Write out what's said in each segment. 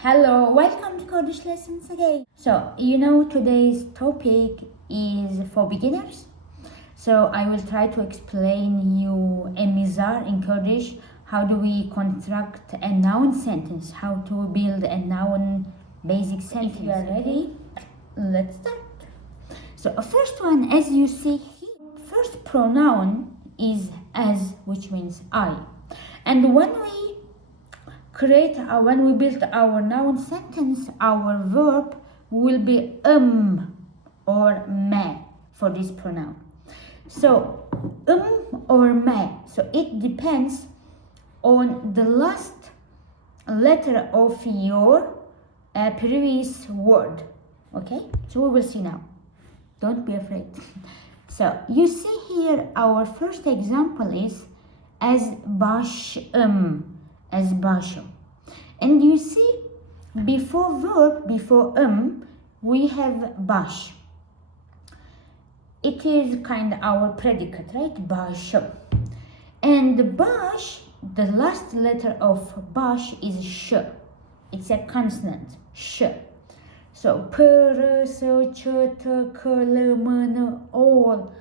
Hello, welcome to Kurdish lessons again. So, today's topic is for beginners. So, I will try to explain you a mizar in Kurdish. How do we construct a noun sentence? How to build a noun basic sentence. If you are ready, let's start. So, first one, as you see here, first pronoun is as, which means I. And when we build our noun sentence, our verb will be or ma for this pronoun. So or ma. So it depends on the last letter of your previous word. Okay? So we will see now. Don't be afraid. So you see here our first example is as bash'm. As bash'm. And you see before verb, before we have bash. It is kind of our predicate, right? Bash'm. And bash, the last letter of bash is sh. It's a consonant, sh. So p, r, s, ch, t, k, l, m, n, all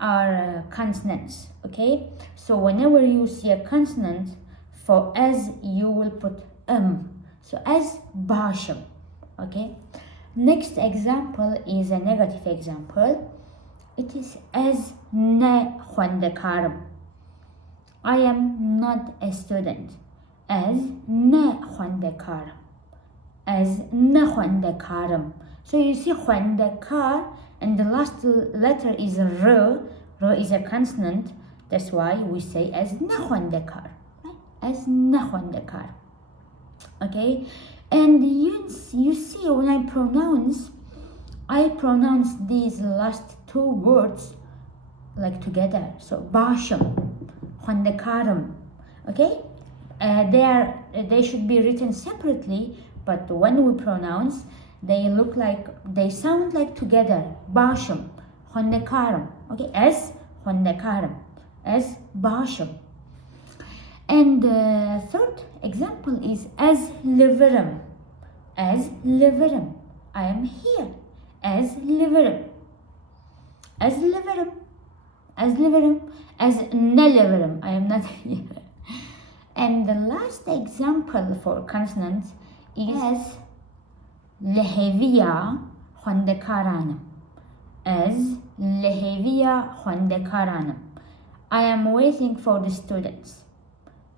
are consonants, okay? So whenever you see a consonant, for as you will put so as bash'm, okay? Next example is a negative example. It is as ne khwandekarm. I am not a student. As ne khwandekarm. As ne khwandekarm. So you see khwandekar and the last letter is r. R is a consonant. That's why we say as ne khwandekar. As ne khwandekar. Okay, and you see when I pronounce these last two words like together. So bash'm, khwandekarm. Okay, they should be written separately, but when we pronounce, they sound like together. Bash'm, khwandekarm. Okay, as khwandekarm, as bash'm. And the third example is as liverum. As liverum. I am here. As liverum. As liverum. As liverum. As neliverum. I am not here. And the last example for consonants is as lehevia khwandekaranam. As lehevia khwandekaranam. I am waiting for the students.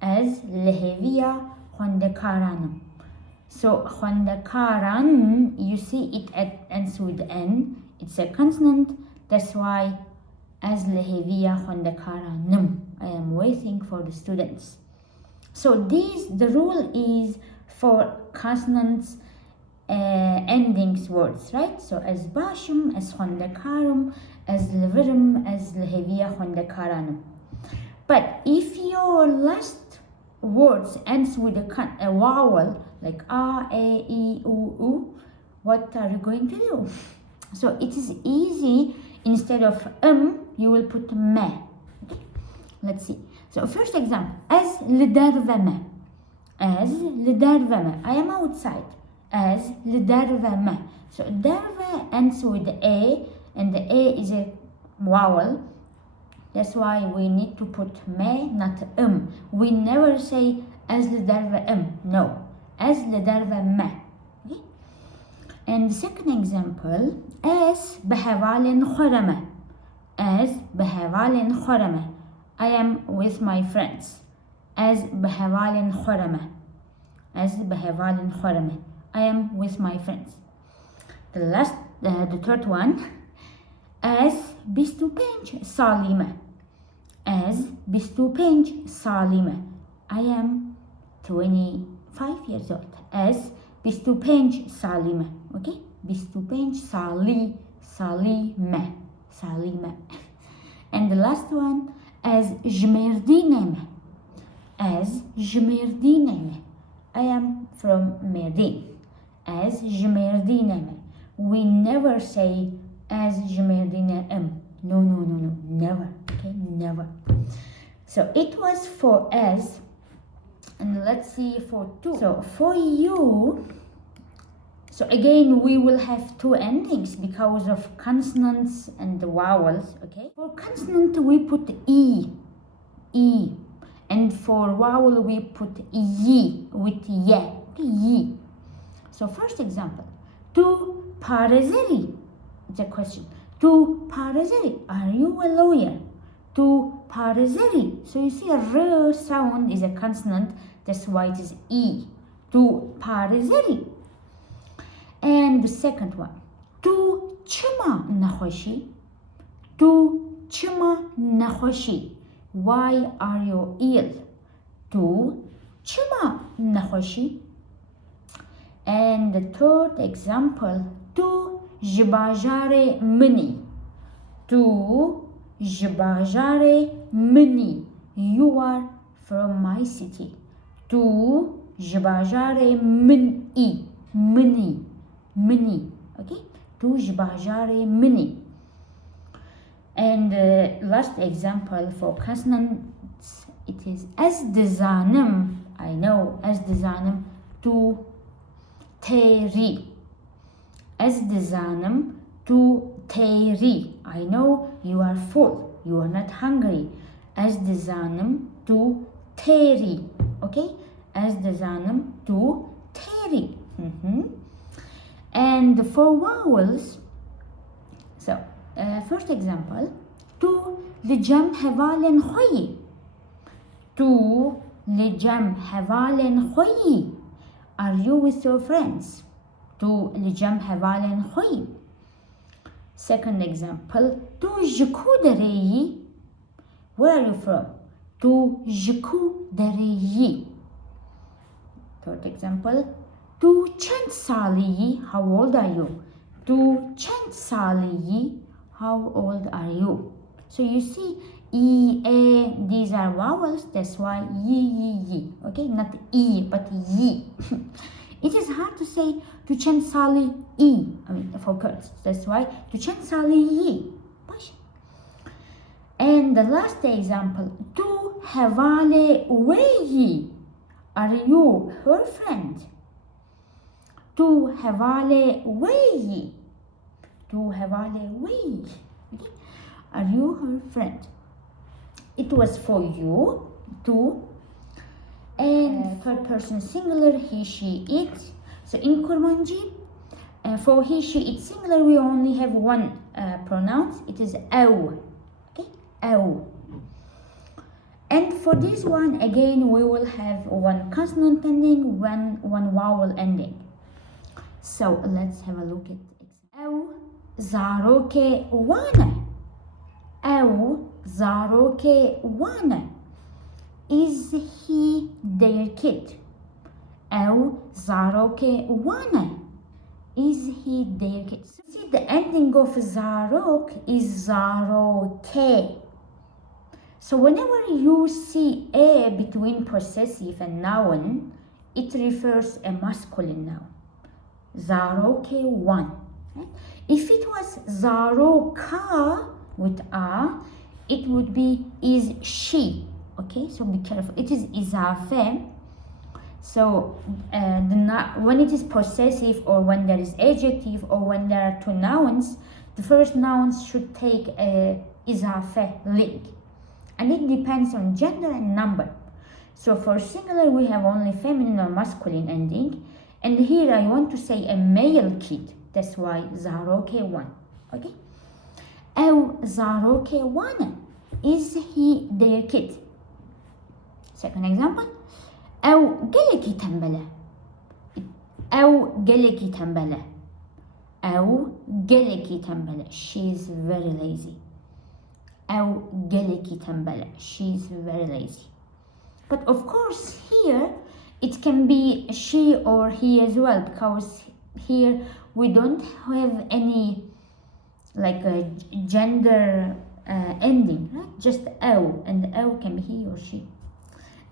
As lehevia khwandekaranam. So khwandekaran, you see it ends with n. It's a consonant. That's why as lehevia khwandekaranam. I am waiting for the students. So the rule is for consonants endings words, right? So as bash'm, as khwandekaram, as liverum, as lehevia khwandekaranam. But if your last words ends with a vowel like a, e, u, what are you going to do? So it is easy. Instead of you will put me. Okay? Let's see. So first example, as lidarveme. As lidarveme. I am outside. As lidarveme. So darve ends with a, and the a is a vowel. That's why we need to put me, not We never say as lidarve no. As lidarve me. Okay? And the second example, as behevalen khorame. As behevalen khorame. I am with my friends. As behevalen khorame. As behevalen khorame. I am with my friends. The third one, as 25 سالمة. As 25 سالمة. I am 25 years old. As 25 سالمة. Okay? 25 سالمة. سالمة. And the last one, as جمردينمة. As جمردينمة. I am from Merdin. As جمردينمة. We never say as jmerdina no, never. Okay, never. So it was for as. And let's see for two. So for you, so again we will have two endings because of consonants and the vowels, okay? For consonant we put e, and for vowel we put ye with ye, okay? Ye. So first example, tu parezeri. It's a question. Tu parezeri. Are you a lawyer? Tu parezeri. So you see a r sound is a consonant. That's why it is e. Tu parezeri. And the second one. Tu chima nakhoshi. Tu chima nakhoshi. Why are you ill? Tu chima nakhoshi. And the third example. Tu jibajare mini. Tu jibajare mini. You are from my city. Tu jibajare mini. Mini. Okay? Tu jibajare mini. And last example for consonants, it is as dezanim. I know as dezanim. Tu teri. As dezanim. Tu teri. I know you are full. You are not hungry. As dezanim. Tu teri. Okay? As dezanim. Tu teri. And for vowels, so first example, tu لجم هوالن خوي. Tu لجم هوالن خوي. Are you with your friends? Tu لجم هوالن خوي. Second example, tu جكو دري. Where are you from? Tu جكو دري. Third example, tu چند سالی. How old are you? Tu چند سالی. How old are you? So you see, e, a, these are vowels. That's why ye. Okay, not e, but ye. It is hard to say tu چند سالی e. I mean, for Kurds. That's why tu چند سالی ye. And the last example, tu havale weyi. Are you her friend? Tu havale weyi. Tu havale weyi. Okay? Are you her friend? It was for you, tu. And third person singular, he, she, it. So in Kurmanji, for he, she, it singular, we only have one pronoun. It is aw. Okay, aw. And for this one, again, we will have one consonant ending, one vowel ending. So let's have a look at it. Aw zaroke wana. Aw zaroke wana. Is he their kid? Aw zaroke wana. Is he their kid? See, the ending of zarok is zaroke. So whenever you see a between possessive and noun, it refers a masculine noun. Zaroke one. Right? If it was zaroka with a, it would be is she. Okay, so be careful. It is izafe. So when it is possessive or when there is adjective or when there are two nouns, the first nouns should take a izafe link. And it depends on gender and number. So for singular, we have only feminine or masculine ending. And here I want to say a male kid. That's why zaroke one. Okay? Aw zaroke wana. Is he their kid? Second example. أو قلكي تنبلة. أو قلكي تنبلة. أو قلكي تنبلة. She is very lazy. أو قلكي تنبلة. She is very lazy. But of course here it can be she or he as well, because here we don't have any like a gender ending, right? Just أو, and أو can be he or she.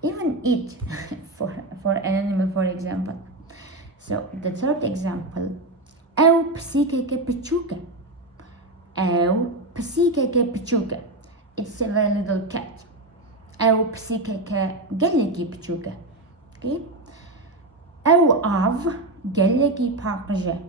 Even it for an animal, for example. So the third example, أو بسيكك بتشوكة. أو بسيكك بتشوكة. It's a very little cat. أو بسيكك قلقي بتشوكة. Okay. أو av geleki pakje.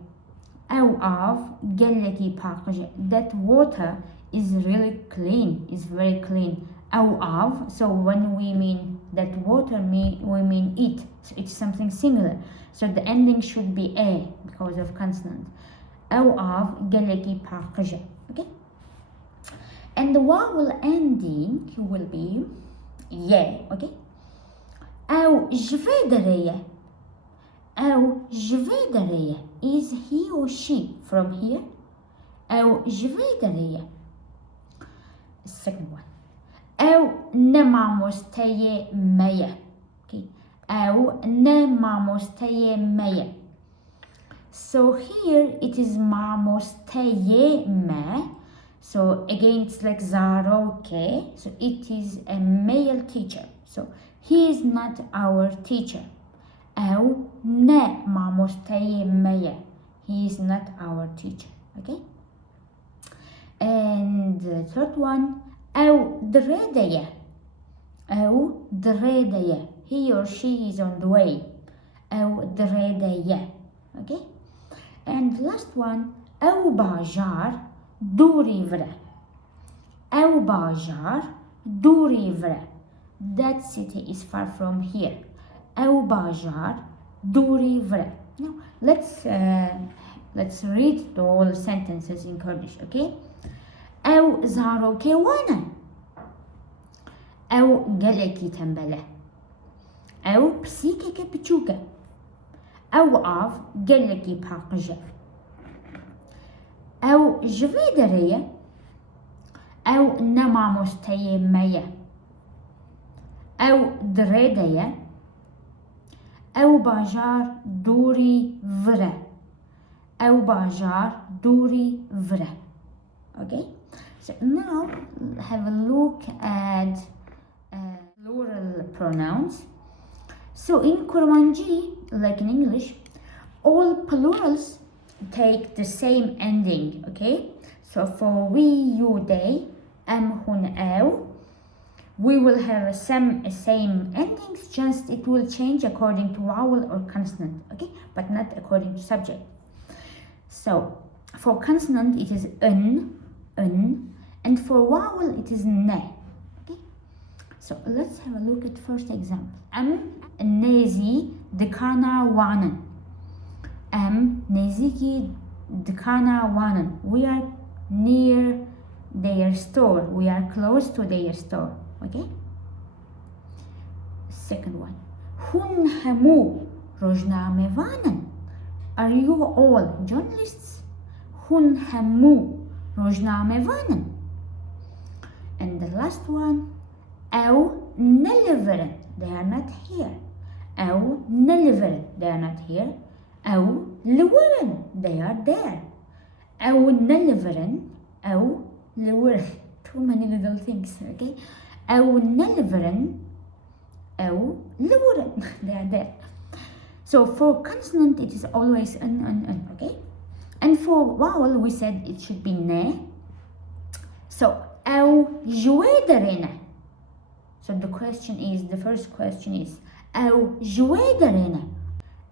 أو av geleki pakje. That water is really clean, is very clean. أو av, so when we mean that water, we mean it. So it's something singular. So the ending should be a because of consonant. أو av geleki pakje. Okay. And the vowel ending will be ye. Okay. أو جفدرية. أو جفدرية is he or she from here. أو جفدرية. Second one. أو نمامستي مية. Okay. أو نمامستي مية. So here it is mamosteye me. So again it's like zaroke. So it is a male teacher. So he is not our teacher. أو ne mamosteye meye. He is not our teacher. Okay. And the third one. أو دردية. أو دردية. He or she is on the way. أو دردية. Okay. And the last one. أو باجار دوري vre. أو باجار دوري vre. That city is far from here. أو باجار دوري vre. Now let's read the whole sentences in Kurdish. Okay. أو زاروكي وانا. أو قلكي تنبله. أو بسيكك بچوكه. أو آف قلكي باقجه. أو جفيدرية. أو نما مستيمية. أو دريدية. أو باجار دوري vre. أو باجار دوري vre. Okay. So now have a look at plural pronouns. So in Kurmanji, like in English, all plurals take the same ending. Okay. So for we, you, they, am, hun, ew, we will have same endings. Just it will change according to vowel or consonant. Okay, but not according to subject. So for consonant it is un, and for vowel it is ne. Okay. So let's have a look at first example. Am nezi dikana wanan. Am neziki dikana wanan. We are near their store. We are close to their store. Okay. Second one. Hun hamu rojname wanan. Are you all journalists? Hun hamu rojname wanan. And the last one. أو نلفرن. They are not here. أو نلفرن. They are not here. أو لورن. They are there. أو نلفرن. أو لورن. Too many little things. Okay. أو نلفرن. أو لورن. They are there. So for consonant it is always un. Okay. And for vowel we said it should be ne. So أو جويدرنا. So the first question is أو جويدرنا.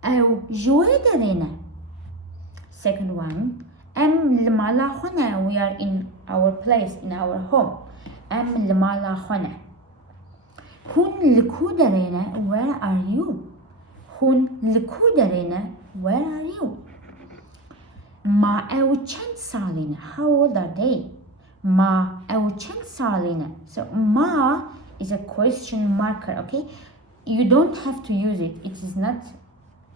أو جويدرنا. Second one. أم لمالا خنا. We are in our place, in our home. أم لمالا خنا. هن لكودرنا. Where are you? هن لكودرنا. Where are you? ما أو چند سالنا. How old are they? ما أو چند سالنا. So ما is a question marker. Okay, you don't have to use it. It is not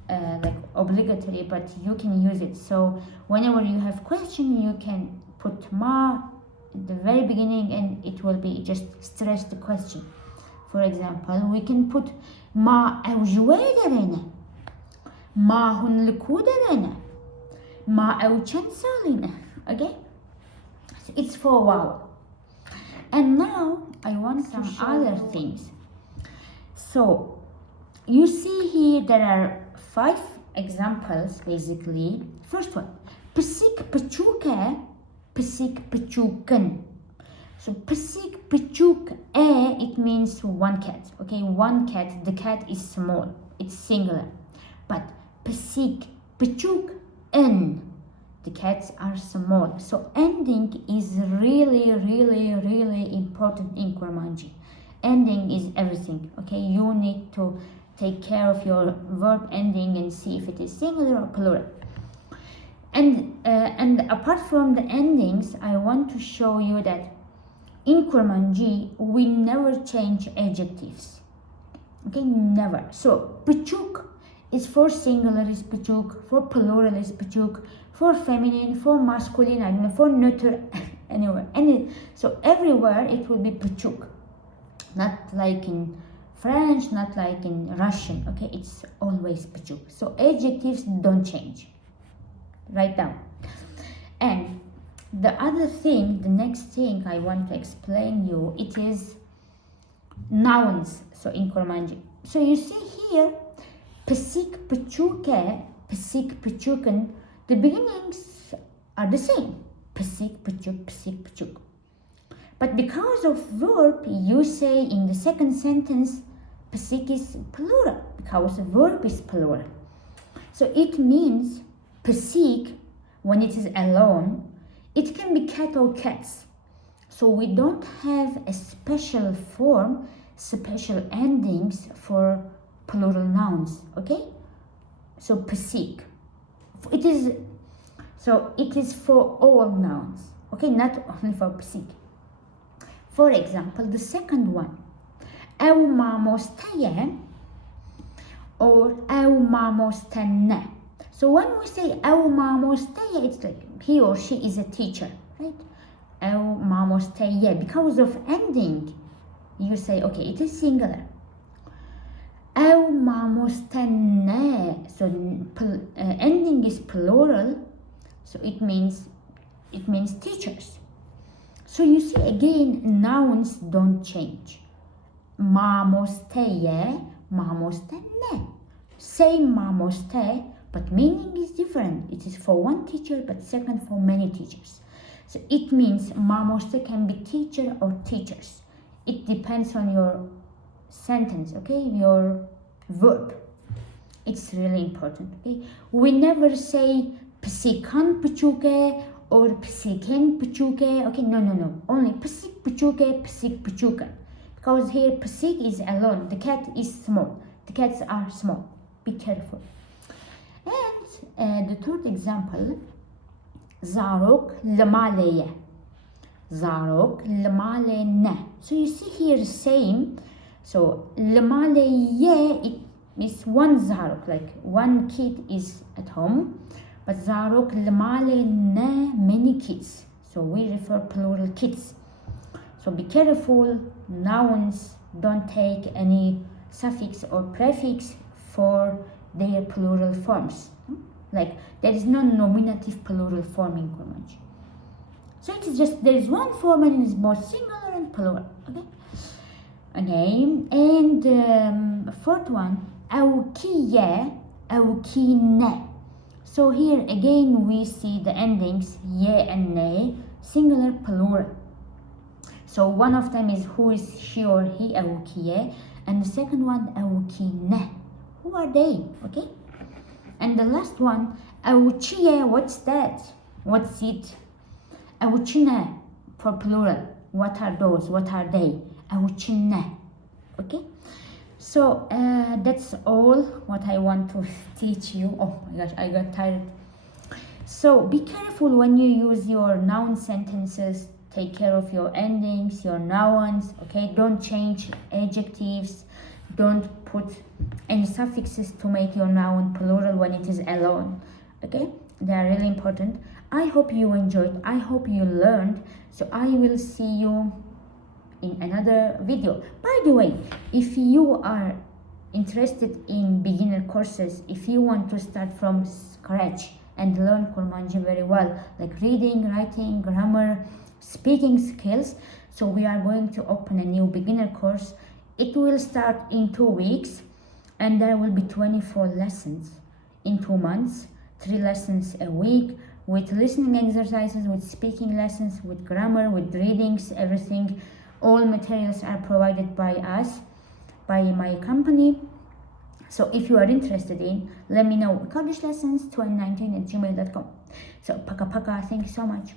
like obligatory, but you can use it. So whenever you have question, you can put ma at the very beginning, and it will be just stress the question. For example, we can put ما أو جويدرنا. ما هن لكودرنا. ما أو چند سالنا. Okay, so it's for vowel. And now I want some other things. So you see here there are 5 examples basically. First one, psik pchuka, psik pchukan. So psik pchuk, it means one cat. Okay, one cat. The cat is small. it's singular. But psik, pchuk, n, the cats are small. So ending is really important in Kurmanji. Ending is everything, okay? You need to take care of your verb ending and see if it is singular or plural. And apart from the endings, I want to show you that in Kurmanji we never change adjectives, okay? Never. So pchuk is for singular is pchuk, for plural is pchuk, for feminine, for masculine, I don't know, for neuter, anywhere. So everywhere it will be pchuk. Not like in French, not like in Russian, okay? It's always pchuk. So adjectives don't change. Write down. And the other thing, the next thing I want to explain you, it is nouns. So in Kurmanji. So you see here, psik, pchuke, psik, pchuken, the beginnings are the same. Psik, pchuk, psik, pchuk. But because of verb, you say in the second sentence, psik is plural, because the verb is plural. So it means psik, when it is alone, it can be cat or cats. So we don't have a special form, special endings for plural nouns, okay? So psik, it is for all nouns, okay? Not only for psik. For example, the second one, ew mamosteye or ew mamostenne. So when we say ew mamosteye, it's like he or she is a teacher, right? Ew mamosteye, because of ending, you say, okay, it is singular. Ew mamostenne, so ending is plural, so it means teachers. So you see again, nouns don't change. Mamosteye, mamostenne. Same mamoste, but meaning is different. It is for one teacher, but second for many teachers. So it means mamoste can be teacher or teachers. It depends on your sentence, okay? Your verb. It's really important, okay? We never say psikan pchuke or psiken pchuke, okay? No. Only psik pchuke, psik pchuka. Because here psik is alone. The cat is small. The cats are small. Be careful. And the third example, zarok lemaleye. Zarok lemalene. So you see here same. So lemaleye, it is one zarok, like one kid is at home. But zarok lemalene, many kids. So we refer plural kids. So be careful, nouns don't take any suffix or prefix for their plural forms. Like there is no nominative plural form in Kurmanji. So it is just, there is one form and it is both singular and plural, okay? And fourth one, awkiye, awkine. So here again we see the endings ye and ne, singular, plural. So one of them is who is she or he, awkiye, and the second one, awkine. Who are they? Okay? And the last one, awchiye, what's that? What's it? Awchine for plural. What are those? What are they? Awchine. Okay? So that's all what I want to teach you. Oh my gosh, I got tired. So be careful when you use your noun sentences. Take care of your endings, your nouns, okay? Don't change adjectives. Don't put any suffixes to make your noun plural when it is alone, okay? They are really important. I hope you enjoyed. I hope you learned. So I will see you in another video. By the way, if you are interested in beginner courses, if you want to start from scratch and learn Kurmanji very well, like reading, writing, grammar, speaking skills, so we are going to open a new beginner course. It will start in 2 weeks and there will be 24 lessons in 2 months, 3 lessons a week with listening exercises, with speaking lessons, with grammar, with readings, everything. All materials are provided by us, by my company. So if you are interested in, let me know. Kurdish lessons 2019 at gmail.com. So paka paka, thank you so much.